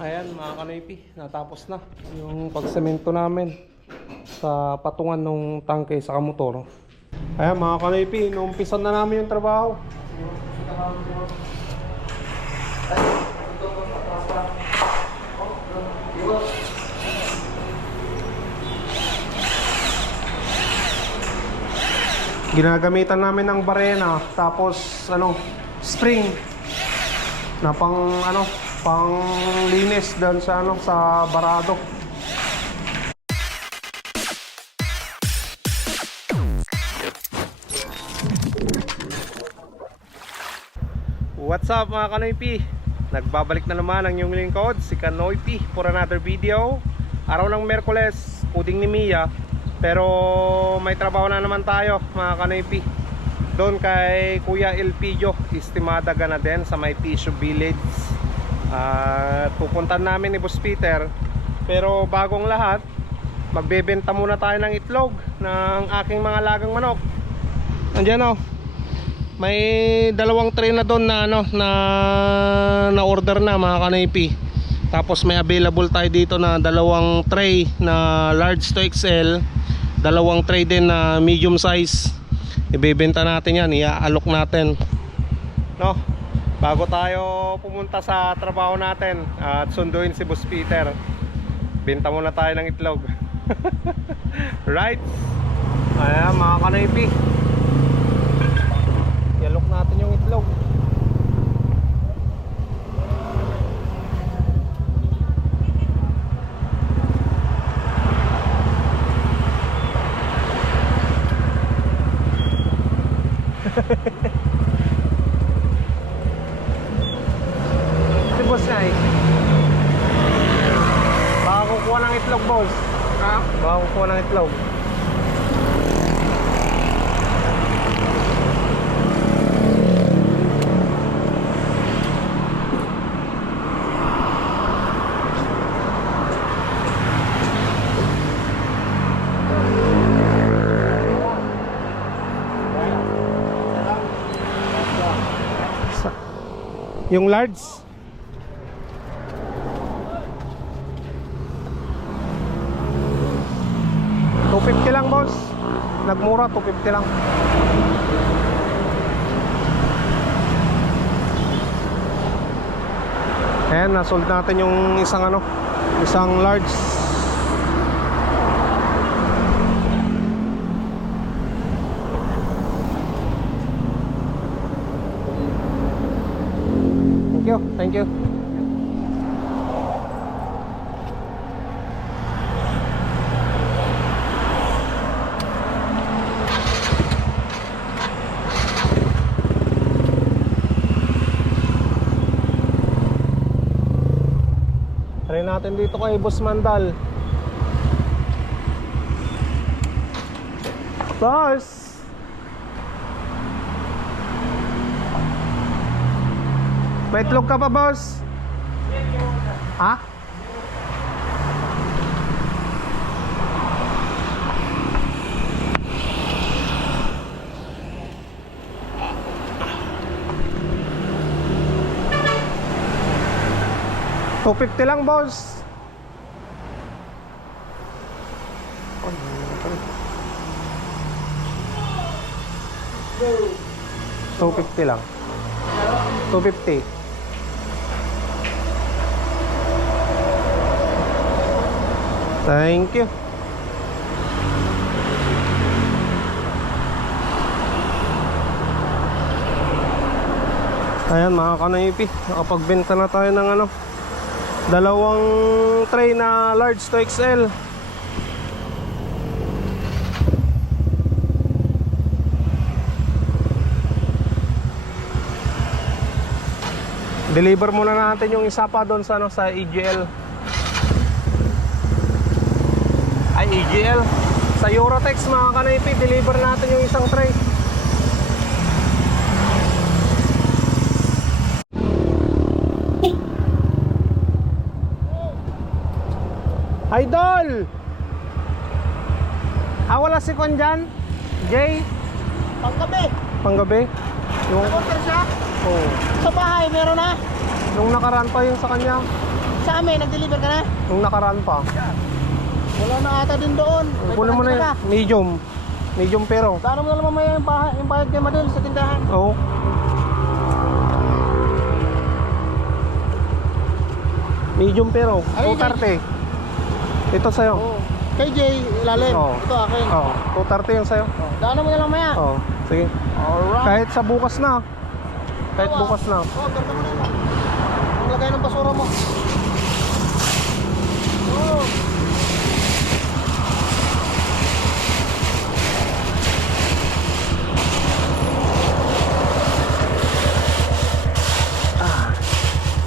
Ayan mga kanoypi, natapos na yung pagsemento namin sa patungan ng tangke sa motor. Ayan mga kanoypi, inuumpisan na namin yung trabaho. Ginagamitan namin ng barena, tapos spring na pang linis doon sa sa barado. What's up mga Kanoypi? Nagbabalik na naman ang inyong lingkod, si Kanoypi, for another video. Araw ng Merkules, puding ni Mia, pero may trabaho na naman tayo mga Kanoypi. Doon kay Kuya Elpidio, Estimada Ganaden sa may Tissue Village. At pupuntan namin ni Boss Peter. Pero bagong lahat, magbebenta muna tayo ng itlog ng aking mga alagang manok. Andiyan may dalawang tray na doon na order na mga Kanoypi. Tapos may available tayo dito na dalawang tray na large to XL, dalawang tray din na medium size. Ibebenta natin yan, i-aalok natin bago tayo pumunta sa trabaho natin at sunduin si Boss Peter. Benta muna tayo ng itlog. Right? Ayan mga Kanoypi, i-aalok natin yung itlog. Si boss na baka kukuha ng itlog, boss. Baka kukuha ng itlog. Yung large 250 lang, boss. Nagmura, 250 lang. Ayan, nasold natin yung isang large. Thank you. Try natin dito kay Boss Mandal. Boss! May itlog ka pa, boss? Ha? $250 lang, boss. $250 lang. $250. Thank you. Ayan mga Kanoypi, nakapagbenta na tayo ng dalawang tray na large to XL. Deliver muna natin yung isa pa doon sa EGL. EGL sa Eurotex mga Kanoypi, deliver natin yung isang tray. Idol! Wala si Kwan dyan? Jay? Panggabi? Yung... Order siya? Oh. Sa bahay meron na? Nung nakaraan pa yung sa kanya. Sa amin, nag-deliver ka na? Nung nakaraan pa. Wala na ata din doon. May Kunin mo na pakita yun. Medium. Medium pero. ka. Daan mo na lang mamaya yung bayad kay Madel sa tindahan. Oo. Medium pero. Ay, 230. Ito sa'yo. Oo. Kay Jay, ilalim. Oo. Ito akin. Oo. 230 yung sa'yo. Daan mo na lang mamaya. Oo. Sige. Alright. Kahit sa bukas na. Kahit bukas na. Oo, ganda mo na yun. Ang lagay ng basura mo. Oo.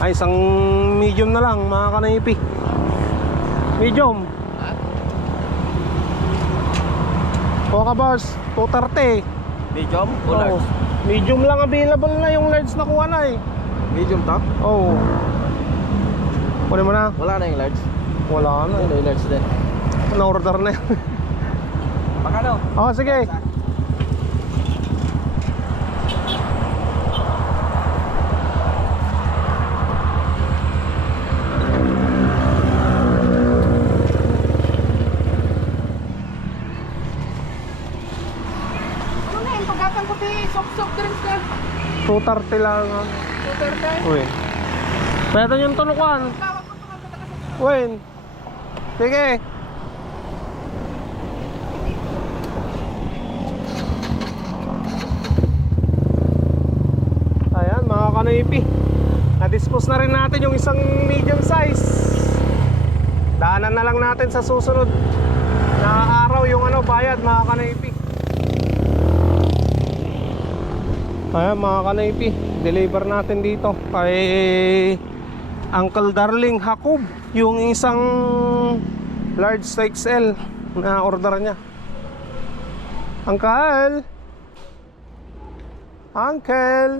Ay, isang medium na lang mga kanaypi. Medium. O ka boss, 230. Medium o Oo. large? Medium lang available na yung large na kuha na eh. Medium top? Oo. Kunin mo na. Wala na yung large? Wala na. Ano yung large din? Na-order na yun. Pakano? Oo, sige. Ano na yun? Pagkatang ko soft drinks ka. 230 lang. Uy. Pwede yung tunukan. Uy. Sige. Ayan mga kanaypi. Na-dispose na rin natin yung isang medium size. Daanan na lang natin sa susunod na araw yung bayad mga kanaypi. Ayan mga kanaypi, deliver natin dito kay Uncle Darling Hakob yung isang large XL na order niya. Uncle Uncle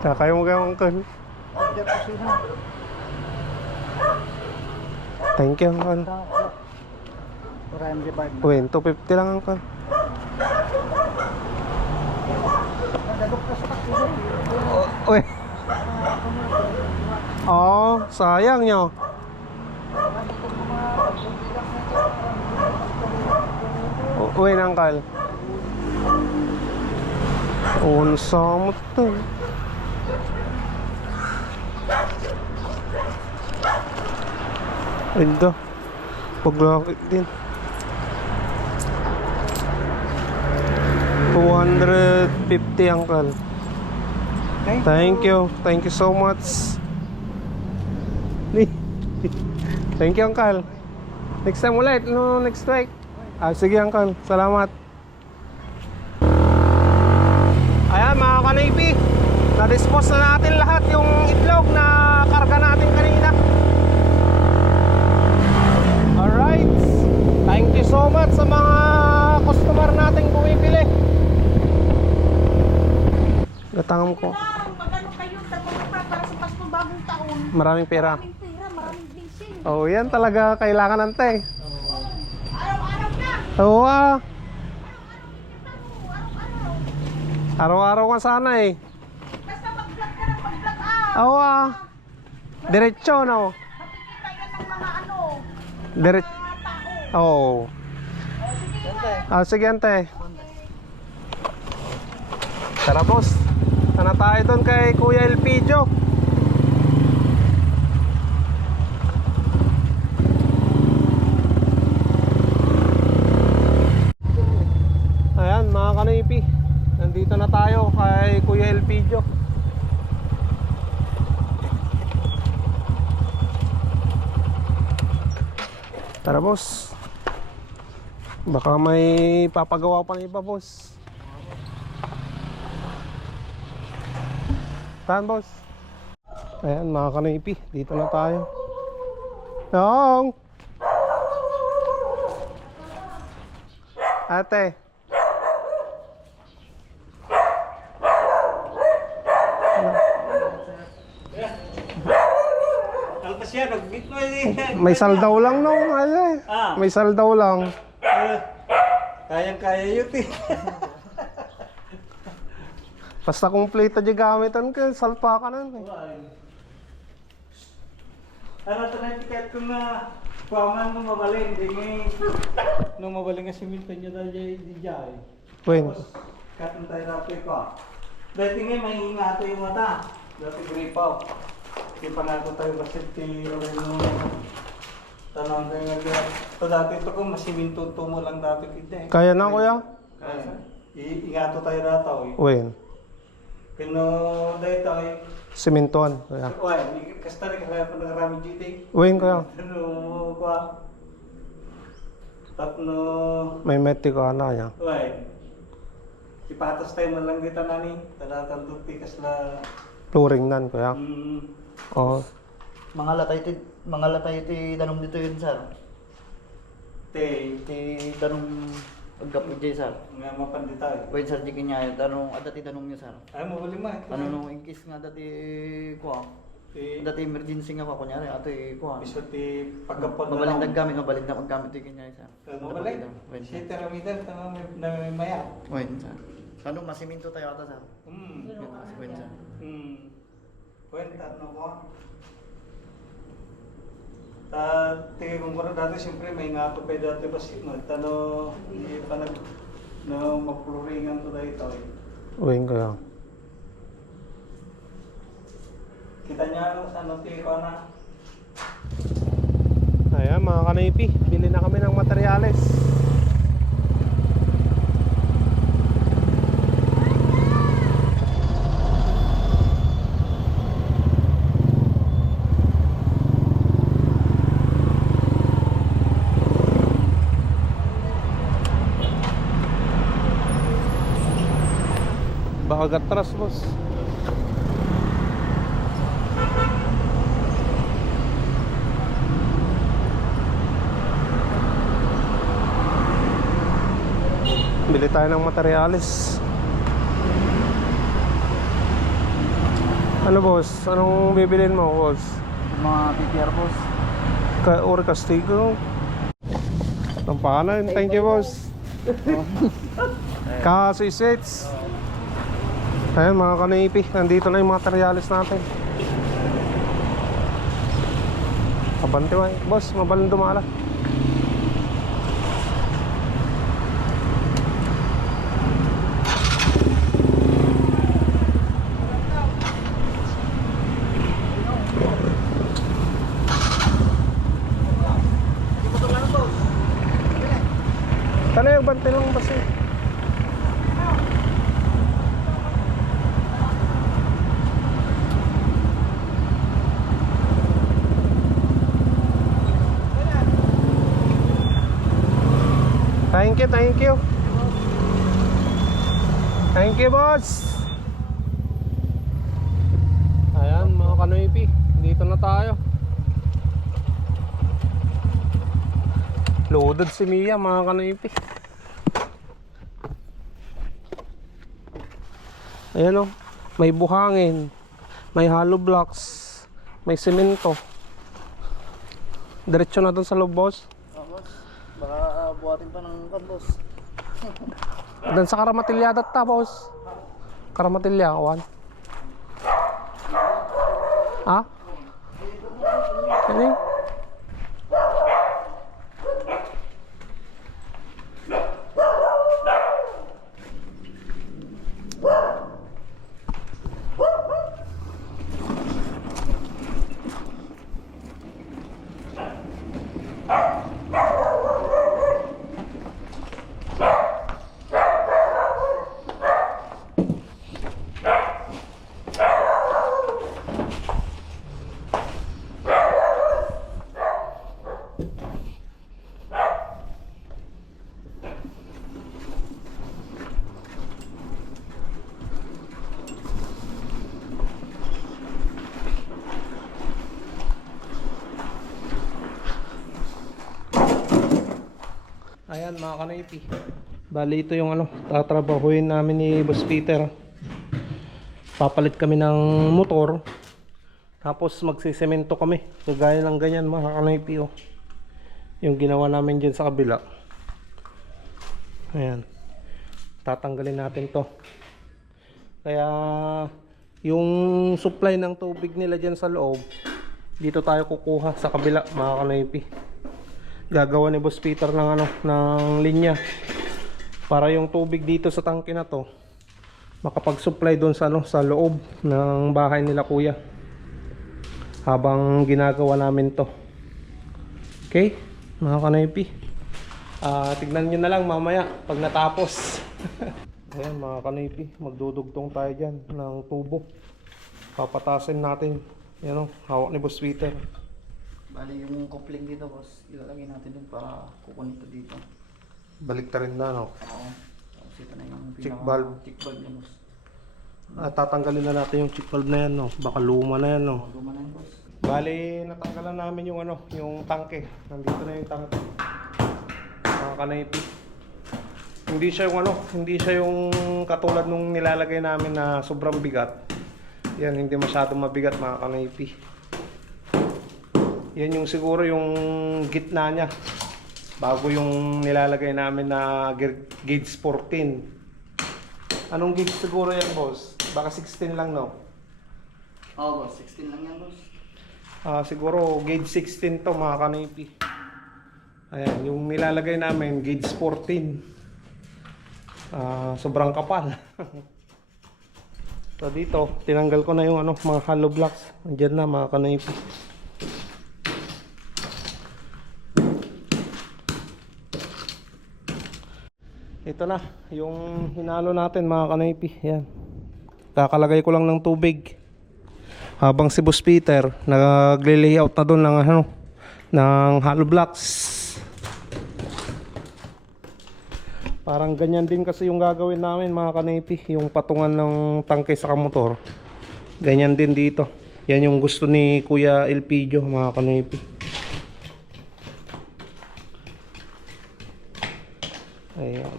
Kakaya mo kayo Uncle. Thank you Uncle. Uy, 250 lang Uncle. Uy. Oh, sayang nyo. Uy, Uncle. Unsa mo to? Ito. Paglaki din. 250 Uncle. Thank you. Thank you so much. Thank you Uncle. Next time ulit. No, next week. Sige Uncle. Salamat. Ayan mga kanaypi. Na-dispose na natin lahat yung itlog na karga natin kanina. Alright. Thank you so much sa mga customer nating bumibili. Gatangam ko. Magano kayo sa mga para sa Pasko bagong taon? Maraming pera. Maraming pera, maraming blessing. Oh, yan talaga kailangan nante. Araw-araw na. Oo ah. Araw-araw. Araw-araw ka sana eh. Basta mag-vlog ka ng mag-vlog Oo ah. Diretso no. Makikita yan ng mga Diretso. mga tao. Oh. Sige, Sige ante. Tara boss. Sana tayo doon kay Kuya Elpidio. Ayan mga kanaypi. Nandito na tayo kay Kuya Elpidio. Tara boss. Baka may papagawa pa na iba boss. Saan boss? Ayan mga kanaypi. Dito na tayo. Nong! Ate. Alpas yan, nag-meet mo May saldaw lang nung may saldaw lang. Kayang-kaya yun eh. Basta complete di gamitan ka, salpa ka nun. Ano ito na tiket ko na kuwaman mo mabalin. Hindi nung mabalin nga similto niya dahil di jay. Wen. Tapos katong tayo rapi ko. Dati nga may ingato yung mata. Dati gripaw. Di pa nga tayo basit ti tanong kayo nga. So dati ito ko masiminto mo lang dati kita eh. Kaya na kuya? Kaya, ingato tayo data eh. Wen. Pino dahil tayo Simentuan kuya. Uy, kasta rin kaya pa nakarami dito. Wen kuya. Ano kwa? Tapno, May meti ka na ya. uy. Ipatas tayo man lang dito nani. Talatan tuti kasla. Flooring nan kuya. Oh. Mga latay ti danom dito yun, sir. Te, Ti danom agap ijay, sir. nga mapandi tayo. Pwede sir di kanya tanong dati tanong niyo, sir. Ay mo bali man. Ano nung in case nga dati kuha. Dati emergency nga pa kunyari ato kuha. Iso ti pagkapon Mabalintag gamit, mabalintag maggamit ti kanya, sir. Mabalik. Siya teramidan tama na may maya. Wait, sir. Ano masiminto tayo ata, sir? Wait, sir. Kwenta no ko. Tingin ko muna dati siyempre may nga pa pwede dati basit no. Tano, hindi pa mapluringan to dahil ito. Wen kuya. Kita niya no, sa noti ko na. Ayan mga kanipi, bili na kami ng materyales. Baka gatras boss. Bili tayo ng materyales. Ano boss? Anong bibilin mo boss? Mga PPR, boss. Or Castigo? Ang pangalan, thank you boss. Kasisits. Ayan mga kanipi, nandito na yung materyales natin. Kabantiway, boss, mabalang dumala. Tanay, bante lang boss eh. Thank you, thank you. Thank you, boss. Ayan, mga kanoypi, dito na tayo. Loaded si Mia, mga kanoypi. Ayan o, may buhangin, may hollow blocks, may semento. Diretso na dun sa loob, boss. Baka buhatin pa ng boss. Dan sa Karamatilya data, boss. Karamatilya, kawan. Ha? Ano yun? Ayan mga kanipi, bali ito yung tatrabahuin namin ni Boss Peter. Papalit kami ng motor, tapos magsisemento kami kagaya ng ganyan mga kanipi oh. Yung ginawa namin dyan sa kabila. Ayan, tatanggalin natin to. Kaya yung supply ng tubig nila dyan sa loob, dito tayo kukuha sa kabila mga kanoypi. Gagawa ni Boss Peter ng ng linya para yung tubig dito sa tangke na to makapag-supply doon sa sa loob ng bahay nila kuya habang ginagawa namin to. Okay mga kanoypi, tignan nyo na lang mamaya pag natapos. Ayan mga kanoypi, magdudugtong tayo dyan ng tubo, papatasin natin. Yan o, hawak ni Boss Peter. Bali yung coupling dito boss, ilalagay natin dun para kukunin ito dito. Balik ta rin na no. Oo. Tapos ito na yung Check valve. check valve niya boss. Tatanggalin na natin yung check valve na yan no. Baka luma na yan no. Luma na yun boss. Bali, natanggalan namin yung yung tangke. Nandito na yung tangke. Mga kanoypi. Hindi siya yung hindi siya yung katulad nung nilalagay namin na sobrang bigat. Yan, hindi masyadong mabigat mga kanoypi. Yan yung siguro yung gitna niya. Bago yung nilalagay namin na gauge 14. Anong gauge siguro yan boss? Baka 16 lang no? Oo boss, 16 lang yan boss. Siguro gauge 16 to mga kanoypi. Ayan, yung nilalagay namin gauge 14. Sobrang kapal. So dito, tinanggal ko na yung mga hollow blocks. Andiyan na mga kanoypi. Ito na, yung hinalo natin mga kanoypi. Yan. Kakalagay ko lang ng tubig. Habang si Boss Peter nag-layout na doon ng ng hollow blocks. Parang ganyan din kasi yung gagawin namin mga kanoypi, yung patungan ng tangke sa motor. Ganyan din dito. Yan yung gusto ni Kuya Elpidio mga kanoypi. Ayan.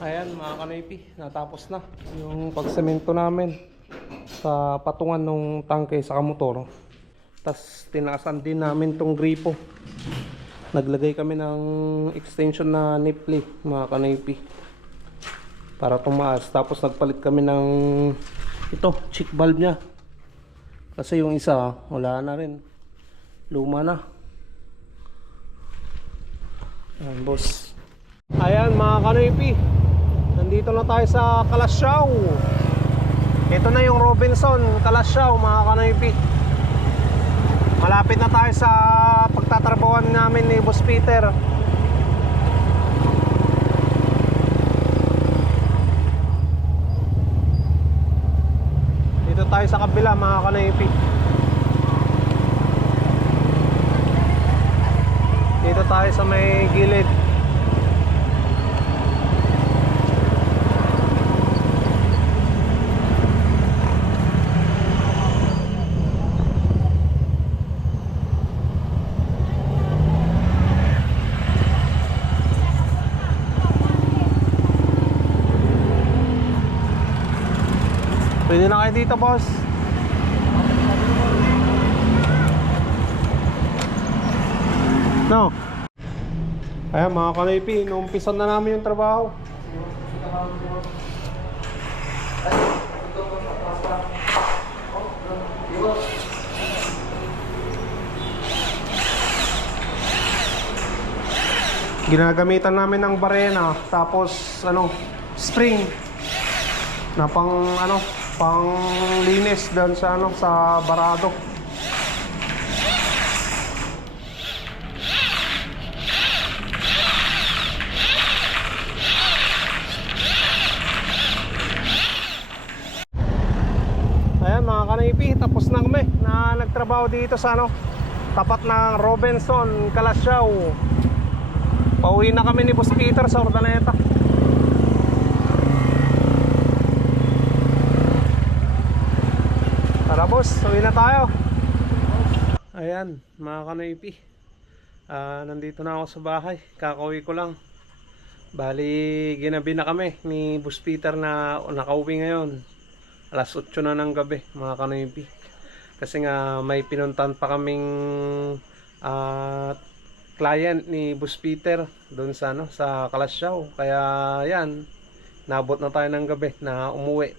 Ayan mga kanoypi, natapos na yung pagsemento namin sa patungan ng tangke sa motor. Tapos tinaasan din namin tong gripo. Naglagay kami ng extension na nipple mga kanoypi para tumaas. Tapos nagpalit kami ng ito, check valve nya. Kasi yung isa wala na rin, luma na. Ayan boss. Ayan mga kanoypi, nandito na tayo sa Kalasyaw. Ito na yung Robinson Kalasyaw mga kanoypi. Malapit na tayo sa pagtatrabawan namin ni Boss Peter. Dito tayo sa kabila mga kanoypi. Dito tayo sa may gilid. Pwede na kayo dito boss. No. Ayan mga kanoypi, inuumpisan na namin yung trabaho. Ginagamitan namin ng barena, tapos spring na pang pang linis doon sa sa barado. Ayan mga kanoypi, tapos na kami na nagtrabaho dito sa tapat ng Robinson Kalasyaw. Pauwi na kami ni Boss Peter sa Urdaneta. Tara boss, uwi na tayo. Ayan mga kanoypi, nandito na ako sa bahay. Kakauwi ko lang. Bali ginabi na kami ni Boss Peter na nakauwi ngayon. Alas 8 na ng gabi mga kanoypi. Kasi nga may pinuntan pa kaming client ni Boss Peter doon sa sa Kalasyaw. Kaya yan, nabot na tayo ng gabi na umuwi.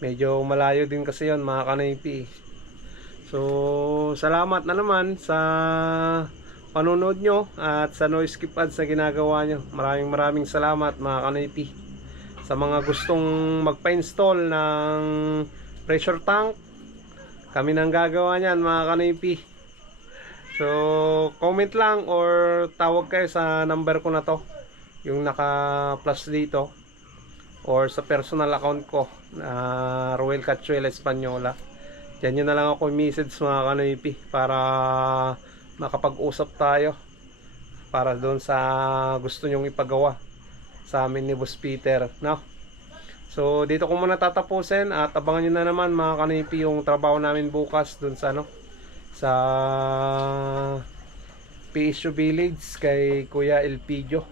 Medyo malayo din kasi yon mga kanoypi. So salamat na naman sa panonood nyo at sa no skip ads na ginagawa nyo. Maraming salamat mga kanoypi. Sa mga gustong magpa-install ng pressure tank, kami nang gagawa niyan mga kanoypi. So comment lang or tawag kayo sa number ko na to, yung naka plus dito, or sa personal account ko na Ruel Cachuela Española. Diyan nyo na lang ako message mga kanoypi para makapag-usap tayo para doon sa gusto nyong ipagawa sa amin ni Boss Peter, no? So dito ko muna tatapusin at abangan nyo na naman mga kanoypi yung trabaho namin bukas doon sa sa PSU Village kay Kuya Elpidio.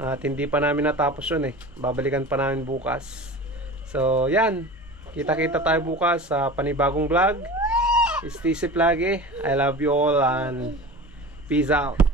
At hindi pa namin natapos yun babalikan pa namin bukas. So yan, kita-kita tayo bukas sa panibagong vlog. Stay safe lagi. I love you all and peace out.